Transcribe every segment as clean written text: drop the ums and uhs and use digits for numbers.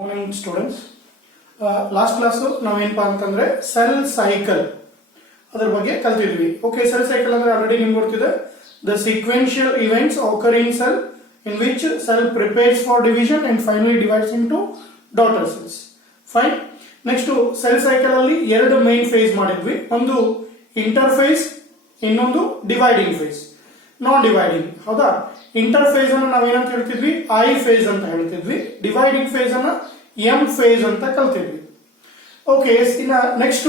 Morning students. Last class ನಾವೇನಪ್ಪ ಅಂತಂದ್ರೆ cell cycle ಅದರ ಬಗ್ಗೆ ಕಲ್ತಿದ್ವಿ. ಓಕೆ, ಸೆಲ್ ಸೈಕಲ್ ಅಂದ್ರೆ ಆಲ್ರೆಡಿ ನಿಮ್ಗೆ ಗೊತ್ತಿದೆ. The sequential events occur in cell in which cell prepares for division and finally divides into daughter cells. Fine. Next cell cycle ಅಲ್ಲಿ ಎರಡು main face ಮಾಡಿದ್ವಿ. ಒಂದು ಇಂಟರ್ಫೇಸ್, ಇನ್ನೊಂದು ಡಿವೈಡಿಂಗ್ ಫೇಸ್, ನಾನ್ dividing. ಹೌದಾ? Interface ಅನ್ನು ನಾವೇನಂತ ಹೇಳ್ತಿದ್ವಿ? ಐ ಫೇಸ್ ಅಂತ ಹೇಳ್ತಿದ್ವಿ. Dividing face ಅನ್ನ ಎಂ ಫೇಸ್ ಅಂತ ಕಲ್ತಿದ್ವಿ. ಓಕೆ, ಇನ್ನ ನೆಕ್ಸ್ಟ್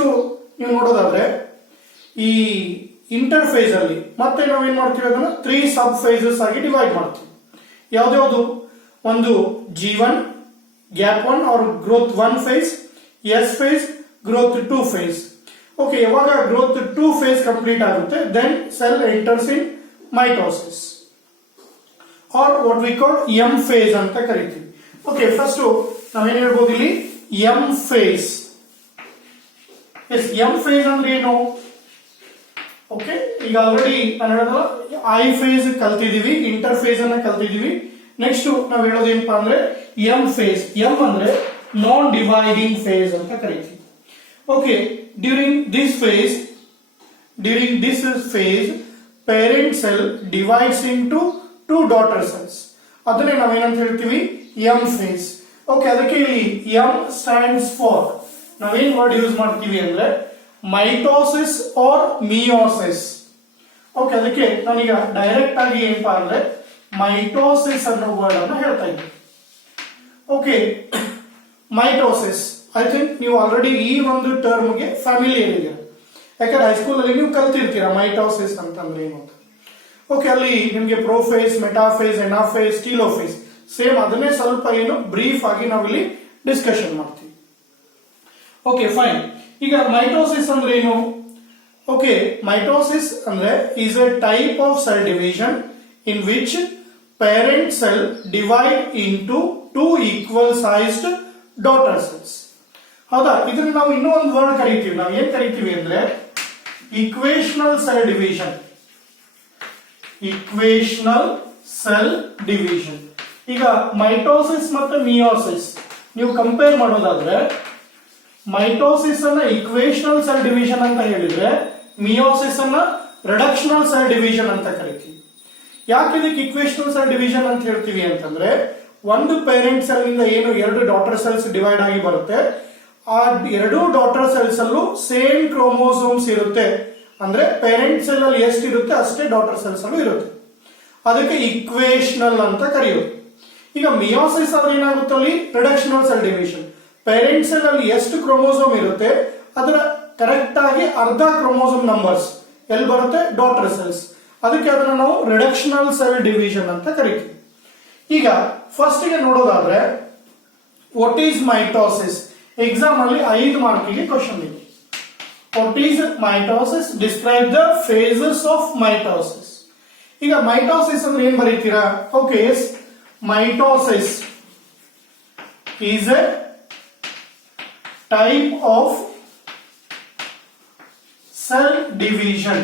ನೀವು ನೋಡೋದಾದ್ರೆ ಈ ಇಂಟರ್ಫೇಸ್ ಅಲ್ಲಿ ಮತ್ತೆ ನಾವೇನ್ ಮಾಡ್ತೀವಿ, ಅದನ್ನ 3 ಸಬ್ ಫೇಸಸ್ ಆಗಿ ಡಿವೈಡ್ ಮಾಡ್ತೀವಿ. ಯಾವ್ದ್ಯಾವ್ದು? ಒಂದು G1 gap 1 or growth 1 phase, S phase, growth 2 phase. Okay, ಯಾವಾಗ ಗ್ರೋತ್ 2 ಫೇಸ್ ಕಂಪ್ಲೀಟ್ ಆಗುತ್ತೆ, then cell enters in mitosis or what we call M phase ಅಂತ ಕರಿತೀವಿ. ಓಕೆ, ಫಸ್ಟ್ ನಾವೇನ್ ಹೇಳ್ಬೋದು ಇಲ್ಲಿ? M phase. Yes, M phase ಅಂದ್ರೆ ಏನು? Okay, ಈಗ ಆಲ್ರೆಡಿ ನಾನು ಹೇಳೋದಲ್ಲ, ಐ ಫೇಸ್ ಕಲ್ತಿದೀವಿ, ಇಂಟರ್ಫೇಸ್ ಅನ್ನ ಕಲ್ತಿದೀವಿ. ನೆಕ್ಸ್ಟ್ ನಾವ್ ಹೇಳೋದೇನಪ್ಪಾ ಅಂದ್ರೆ ಎಂ ಫೇಸ್. ಎಂ ಅಂದ್ರೆ ನಾನ್ ಡಿವೈಡಿಂಗ್ ಫೇಸ್ ಅಂತ ಕರಿತೀವಿ. Okay, during this phase parent cell divides into 2 daughter cells. ಅದನ್ನೇ ನಾವೇನಂತ ಹೇಳ್ತೀವಿ? M phase. ಓಕೆ, ಅದಕ್ಕೆ ಇಲ್ಲಿ ಎಂ ಸ್ಟ್ಯಾಂಡ್ಸ್ ಫಾರ್ ನಾವೇನ್ ವರ್ಡ್ ಯೂಸ್ ಮಾಡ್ತೀವಿ ಅಂದ್ರೆ ಮೈಟೋಸಿಸ್ ಆರ್ ಮಿಯೋಸಿಸ್. ಓಕೆ, ಅದಕ್ಕೆ ನಾನೀಗ ಡೈರೆಕ್ಟ್ ಆಗಿ ಏನಪ್ಪಾ ಅಂದ್ರೆ ಮೈಟೋಸಿಸ್ ಅನ್ನೋ ವರ್ಡ್ ಅನ್ನು ಹೇಳ್ತಾ ಇದ್ದೀನಿ. ಓಕೆ, ಮೈಟೋಸಿಸ್ ಐ ಥಿಂಕ್ ನೀವು ಆಲ್ರೆಡಿ ಈ ಒಂದು ಟರ್ಮ್ಗೆ ಫ್ಯಾಮಿಲಿಯರ್ ಇದೆ. ಯಾಕಂದ್ರೆ ಹೈಸ್ಕೂಲ್ ಅಲ್ಲಿ ನೀವು ಕಲ್ತಿರ್ತೀರಾ ಮೈಟೋಸಿಸ್ ಅಂತಂದ್ರೆ ಏನು ಅಂತ. ಓಕೆ, ಅಲ್ಲಿ ನಿಮ್ಗೆ ಪ್ರೋಫೇಸ್, ಮೆಟಾಫೇಸ್, ಎನಾಫೇಸ್, ಟೀಲೋಫೇಸ್ ಸೇಮ್ ಅದನ್ನೇ ಸ್ವಲ್ಪ ಏನು ಬ್ರೀಫ್ ಆಗಿ ನಾವಿಲ್ಲಿ ಡಿಸ್ಕಷನ್ ಮಾಡ್ತೀವಿ. Okay, fine. ಈಗ ಮೈಟೋಸಿಸ್ ಅಂದ್ರೆ ಏನು? ಓಕೆ, ಮೈಟೋಸಿಸ್ ಅಂದ್ರೆ is a type of cell division in which parent cell divide into 2 equal sized daughter cells. ಹೌದಾ? ಇದನ್ನ ನಾವು ಇನ್ನೂ ಒಂದು ವರ್ಡ್ ಕರಿತೀವಿ. ನಾವು ಏನ್ ಕರಿತೀವಿ ಅಂದ್ರೆ equational cell division. Equational cell division. ಈಗ ಮೈಟೋಸಿಸ್ ಮತ್ತೆ ಮಿಯೋಸಿಸ್ ನೀವು ಕಂಪೇರ್ ಮಾಡೋದಾದ್ರೆ ಮೈಟೋಸಿಸ್ ಅನ್ನ ಇಕ್ವೇಶನಲ್ ಸೆಲ್ ಡಿವಿಷನ್ ಅಂತ ಹೇಳಿದ್ರೆ ಮಿಯೋಸಿಸ್ ಅನ್ನ ರಿಡಕ್ಷನಲ್ ಸೆಲ್ ಡಿವಿಷನ್ ಅಂತ ಕರಿತೀವಿ. ಯಾಕೆ ಇದಕ್ಕೆ ಇಕ್ವೇಶನಲ್ ಸೆಲ್ ಡಿವಿಷನ್ ಅಂತ ಹೇಳ್ತೀವಿ ಅಂತಂದ್ರೆ ಒಂದು ಪೇರೆಂಟ್ ಸೆಲ್ ಇಂದ ಏನು 2 ಡಾಟರ್ ಸೆಲ್ಸ್ ಡಿವೈಡ್ ಆಗಿ ಬರುತ್ತೆ, ಆ 2 ಡಾಟರ್ ಸೆಲ್ಸ್ ಅಲ್ಲೂ ಸೇಮ್ ಕ್ರೋಮೋಸೋಮ್ಸ್ ಇರುತ್ತೆ. ಅಂದ್ರೆ ಪೇರೆಂಟ್ ಸೆಲ್ ಅಲ್ಲಿ ಎಷ್ಟು ಇರುತ್ತೆ ಅಷ್ಟೇ ಡಾಟರ್ ಸೆಲ್ಸ್ ಅಲ್ಲೂ ಇರುತ್ತೆ. ಅದಕ್ಕೆ ಇಕ್ವೇಶನಲ್ ಅಂತ ಕರೆಯೋದು. ಈಗ ಮಿಯೋಸಿಸ್ ಆದ್ರೆ ಏನಾಗುತ್ತೆ, ಅಲ್ಲಿ reductional cell division. Parent cell ಅಲ್ಲಿ ಎಷ್ಟು ಕ್ರೋಮೋಸೋಮ್ ಇರುತ್ತೆ ಅದರ ಕರೆಕ್ಟ್ ಆಗಿ ಅರ್ಧ ಕ್ರೋಮೋಸೋಮ್ ನಂಬರ್ಸ್ ಎಲ್ಲಿ ಬರುತ್ತೆ? Daughter cells. ಅದಕ್ಕೆ ಅದನ್ನ ನಾವು ರಿಡಕ್ಷನಲ್ ಸೆಲ್ ಡಿವಿಷನ್ ಅಂತ ಕರಿತೀವಿ. ಈಗ ಫಸ್ಟ್ ಗೆ ನೋಡೋದಾದ್ರೆ ವಾಟ್ ಈಸ್ ಮೈಟೋಸಿಸ್? ಎಕ್ಸಾಮ್ ಅಲ್ಲಿ 5 ಮಾರ್ಕಿಗೆ ಕ್ವಶನ್ ಇದೆ. What is mitosis? Describe the phases of mitosis. ಈಗ ಮೈಟೋಸಿಸ್ ಅಂದ್ರೆ ಏನ್ ಬರೀತೀರಾ? Okay, mitosis is a type of cell division.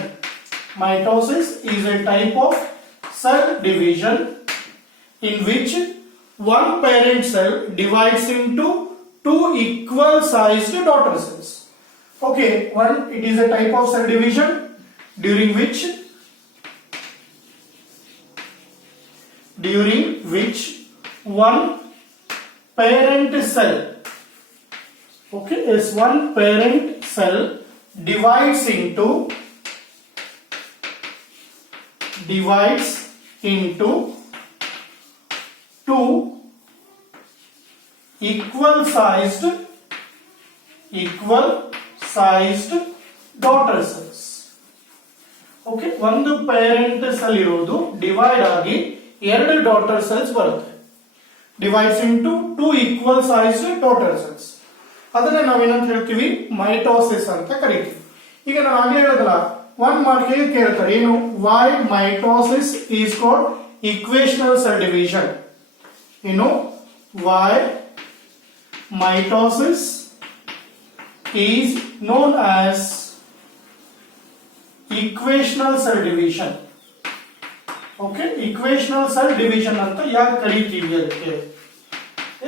Mitosis is a type of cell division in which one parent cell divides into 2 equal sized daughter cells. Okay, it is a type of cell division during which one parent cell, okay, is one parent cell divides into 2 equal sized daughter cells. Okay, ಒಂದು parent cell ಇರೋದು divide ಆಗಿ 2 daughter cells ಬರುತ್ತೆ. Divides into 2 equal sized daughter cells. ಅದನ್ನ ನಾವೇನಂತ ಹೇಳ್ತೀವಿ? Mitosis ಅಂತ ಕರಿತೀವಿ. ಈಗ ನಾನು ಆಗ್ಲೇ ಹೇಳೋದಲ್ಲ, 1 ಮಾರ್ಕಿಗೆ ಕೇಳ್ತಾರೆ ಏನು? Why mitosis is called equational cell division. ಏನು? Why mitosis is known as equational cell division. Okay, equational cell division ಅಂತ ಯಾಕೆ ಕರೀತೀವಿ ಅದಕ್ಕೆ?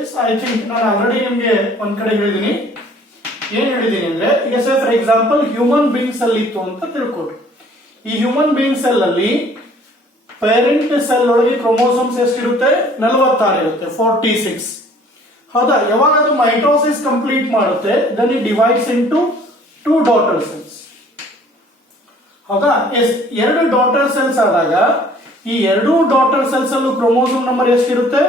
ಎಸ್ ಐ ಥಿಂಕ್ ನಾನು ಆಲ್ರೆಡಿ ನಿಮ್ಗೆ ಒಂದ್ ಕಡೆ ಹೇಳಿದೀನಿ. ಏನ್ ಹೇಳಿದೀನಿ ಅಂದ್ರೆ, ಈಗ sir for example human being cell ಇತ್ತು ಅಂತ ತಿಳ್ಕೊಡ್ರಿ. ಈ ಹ್ಯೂಮನ್ ಬೀಯಿಂಗ್ ಸೆಲ್ ಅಲ್ಲಿ ಪೇರೆಂಟ್ ಸೆಲ್ ಒಳಗೆ ಕ್ರೋಮೋಸೋಮ್ಸ್ ಎಷ್ಟಿರುತ್ತೆ? 46 ಇರುತ್ತೆ, 46. ಹೌದಾ? ಯಾವಾಗ ಅದು ಮೈಟೋಸಿಸ್ ಕಂಪ್ಲೀಟ್ ಮಾಡುತ್ತೆ, then it divides into 2 daughter cells. ಹೌದಾ? ಎಸ್, 2 ಡಾಟರ್ ಸೆಲ್ಸ್ ಆದಾಗ ಈ 2 ಡಾಟರ್ ಸೆಲ್ಸ್ ಅಲ್ಲೂ ಕ್ರೋಮೋಸೋಮ್ ನಂಬರ್ ಎಷ್ಟಿರುತ್ತೆ?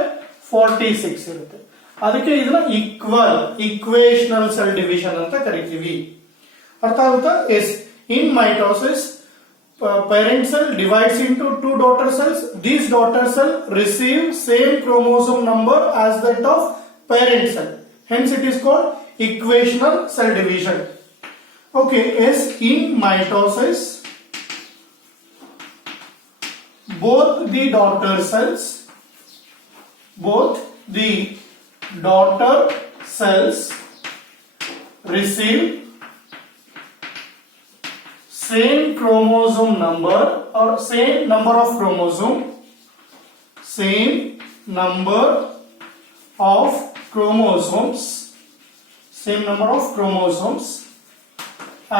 46 ಇರುತ್ತೆ. ಅದಕ್ಕೆ ಇದನ್ನ ಇಕ್ವೇಶನಲ್ ಸೆಲ್ ಡಿವಿಷನ್ ಅಂತ ಕರಿತೀವಿ. ಅರ್ಥ ಆಗುತ್ತಾ? S, in mitosis parent cell divides into 2 daughter cells. These daughter cell receive same chromosome number as that of parent cell. Hence it is called equational cell division. Okay, yes, in mitosis both the daughter cells receive same chromosome number or same number of chromosomes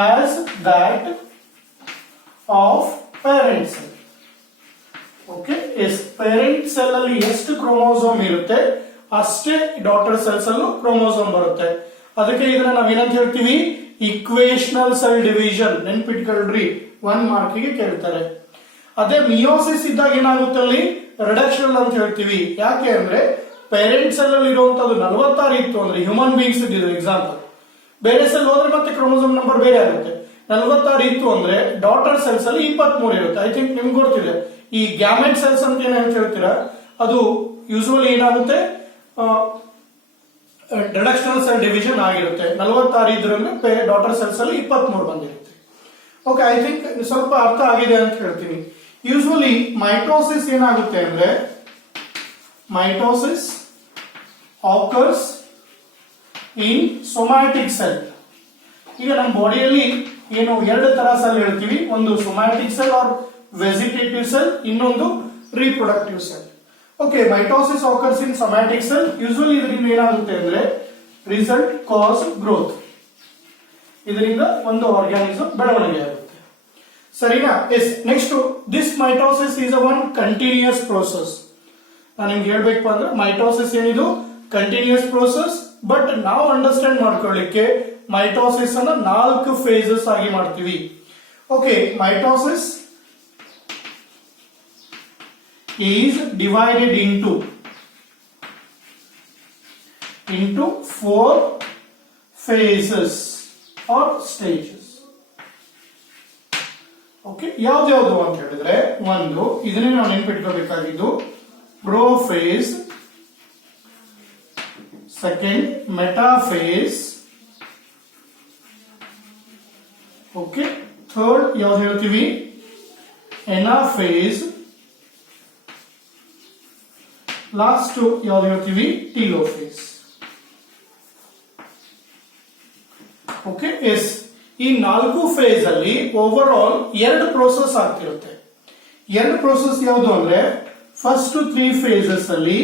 as that of parent cell. Okay, yes, parent cell ಅಲ್ಲಿ ಎಷ್ಟು chromosome ಇರುತ್ತೆ ಅಷ್ಟೇ daughter cells ಅಲ್ಲೂ chromosome ಬರುತ್ತೆ. ಅದಕ್ಕೆ ಇದನ್ನ ನಾವೇನಂತ ಹೇಳ್ತೀವಿ? ಇಕ್ವೇಶನಲ್ ಸೆಲ್ ಡಿವಿಷನ್. ನೆನ್ಪಿಟ್ಕೊಳ್ರಿ, 1 ಮಾರ್ಕಿಗೆ ಕೇಳ್ತಾರೆ. ಅದೇ ಮಿಯೋಸಿಸ್ ಇದ್ದಾಗ ಏನಾಗುತ್ತೆ? ಅಲ್ಲಿ ರಿಡಕ್ಷನ್ ಅಂತ ಹೇಳ್ತೀವಿ. ಯಾಕೆ ಅಂದ್ರೆ ಪೇರೆಂಟ್ ಸೆಲ್ ಅಲ್ಲಿ ಇರುವಂತದ್ದು 46 ಇತ್ತು ಅಂದ್ರೆ ಹ್ಯೂಮನ್ ಬೀಯಿಂಗ್ಸ್ ಇದ್ದಿದ್ದು ಎಕ್ಸಾಂಪಲ್. ಬೇರೆ ಸೆಲ್ ಹೋದ್ರೆ ಮತ್ತೆ ಕ್ರೋಮೋಸೋಮ್ ನಂಬರ್ ಬೇರೆ ಆಗುತ್ತೆ. 46 ಇತ್ತು ಅಂದ್ರೆ ಡಾಟರ್ ಸೆಲ್ಸ್ ಅಲ್ಲಿ 23 ಇರುತ್ತೆ. ಐ ಥಿಂಕ್ ನಿಮ್ಗೆ ಗೊತ್ತಿದೆ. ಈ ಗ್ಯಾಮೆಟ್ ಸೆಲ್ಸ್ ಅಂತ ಏನ್ ಹೇಳ್ತೀರಾ, ಅದು ಯೂಶುವಲಿ ಏನಾಗುತ್ತೆ? ರಿಡಕ್ಷನಲ್ ಸೆಲ್ ಡಿವಿಷನ್ ಆಗಿರುತ್ತೆ. 46 ಇದ್ರಲ್ಲಿ ಡಾಟರ್ ಸೆಲ್ಸ್ ಅಲ್ಲಿ 23 ಬಂದಿರುತ್ತೆ. ಓಕೆ, ಐ ಥಿಂಕ್ ಸ್ವಲ್ಪ ಅರ್ಥ ಆಗಿದೆ ಅಂತ ಹೇಳ್ತೀನಿ. ಯೂಶುವಲಿ ಮೈಟೋಸಿಸ್ ಏನಾಗುತ್ತೆ ಅಂದ್ರೆ, mitosis occurs in somatic cell. ಈಗ ನಮ್ಮ ಬಾಡಿಯಲ್ಲಿ ಏನು 2 ತರ ಸೆಲ್ ಹೇಳ್ತೀವಿ. ಒಂದು somatic cell or vegetative cell, ಇನ್ನೊಂದು reproductive cell. Okay, mitosis occurs in somatic cell. Usually ಇದರಿಂದ ಏನಾಗುತ್ತೆ ಅಂದ್ರೆ ರಿಸಲ್ಟ್ ಕಾಸ್ ಗ್ರೋತ್. ಇದರಿಂದ ಒಂದು ಆರ್ಗಾನಿಸಮ್ ಬೆಳವಣಿಗೆ ಆಗುತ್ತೆ. ಸರಿನಾ? Yes, next this mitosis is a one continuous process. ನಾನು ನಿಮ್ಗೆ ಹೇಳ್ಬೇಕು ಅಂದ್ರೆ ಮೈಟೋಸಿಸ್ ಏನಿದು ಕಂಟಿನ್ಯೂಸ್ ಪ್ರೋಸೆಸ್. ಬಟ್ ನಾವು ಅಂಡರ್ಸ್ಟ್ಯಾಂಡ್ ಮಾಡ್ಕೊಳ್ಳಿಕ್ಕೆ ಮೈಟೋಸಿಸ್ ಅನ್ನ 4 ಫೇಸಸ್ ಆಗಿ ಮಾಡ್ತೀವಿ. Okay, mitosis is divided into 4 phases or stages. Okay, ಯಾವ್ದು ಅಂತ ಹೇಳಿದ್ರೆ, ಒಂದು ಇದನ್ನೇ ನಾವು ನೆನ್ಪಿಟ್ಕೋಬೇಕಾಗಿದ್ದು prophase, second metaphase, okay, third ಯಾವ್ದು ಹೇಳ್ತೀವಿ? ಎನಾಫೇಸ್, ಲಾಸ್ಟ್ ಯಾವ್ದು ಹೇಳ್ತೀವಿ? ಟೀಲೋಫೇಸ್. ಓಕೆ, ಎಸ್, ಈ 4 ಫೇಸ್ ಅಲ್ಲಿ ಓವರ್ ಆಲ್ 2 ಪ್ರೋಸೆಸ್ ಆಗ್ತಿರುತ್ತೆ. 2 ಪ್ರೋಸೆಸ್ ಯಾವುದು ಅಂದ್ರೆ, ಫಸ್ಟ್ 3 ಫೇಸಸ್ ಅಲ್ಲಿ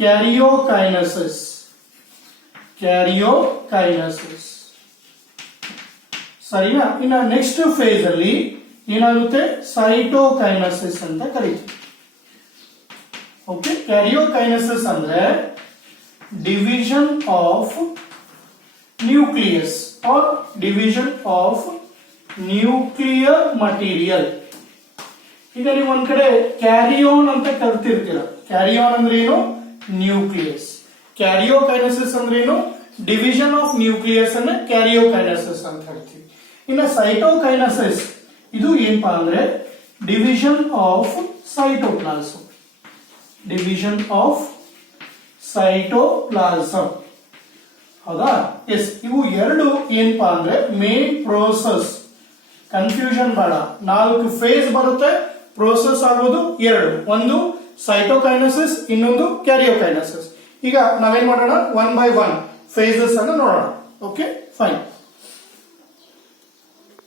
ಕ್ಯಾರಿಯೋಕೈನೆಸಿಸ್, ಸರಿನಾ? ಇನ್ನು ನೆಕ್ಸ್ಟ್ ಫೇಸ್ ಅಲ್ಲಿ ಏನಾಗುತ್ತೆ? ಸೈಟೋಕೈನೆಸಿಸ್ ಅಂತ ಕರೀತೀವಿ. ಓಕೆ, ಕ್ಯಾರಿಯೋಕೈನೆಸಿಸ್ ಅಂದ್ರೆ division of nucleus or division of nuclear material. ಈಗ ನೀವು ಒಂದ್ ಕಡೆ ಕ್ಯಾರಿಯೋನ್ ಅಂತ ಕಲ್ತಿರ್ತೀರ. ಕ್ಯಾರಿಯೋನ್ ಅಂದ್ರೆ ಏನು? ನ್ಯೂಕ್ಲಿಯಸ್. ಕ್ಯಾರಿಯೋಕೈನೆಸಿಸ್ ಅಂದ್ರೆ ಏನು? ಡಿವಿಷನ್ ಆಫ್ ನ್ಯೂಕ್ಲಿಯಸ್ ಅನ್ನ ಕ್ಯಾರಿಯೋಕೈನೆಸಿಸ್ ಅಂತ ಹೇಳ್ತೀವಿ. ಇನ್ನು ಸೈಟೋಕೈನೆಸಿಸ್ ಇದು ಏನಪ್ಪಾ ಅಂದ್ರೆ ಡಿವಿಷನ್ ಆಫ್ ಸೈಟೋಪ್ಲಾಸಮ್. ಹೌದಾ? ಎಸ್, ಇವು 2 ಏನಪ್ಪಾ ಅಂದ್ರೆ ಮೇನ್ ಪ್ರೋಸೆಸ್. ಕನ್ಫ್ಯೂಷನ್ ಬೇಡ. 4 ಫೇಸ್ ಬರುತ್ತೆ. ಪ್ರೋಸೆಸ್ ಆಗೋದು 2. ಒಂದು ಸೈಟೋಕೈನೆಸಿಸ್, ಇನ್ನೊಂದು ಕ್ಯಾರಿಯೋಕೈನೆಸಿಸ್. ಈಗ ನಾವೇನ್ ಮಾಡೋಣ? 1 by 1 ಫೇಸಸ್ ಅನ್ನು ನೋಡೋಣ. Okay, fine.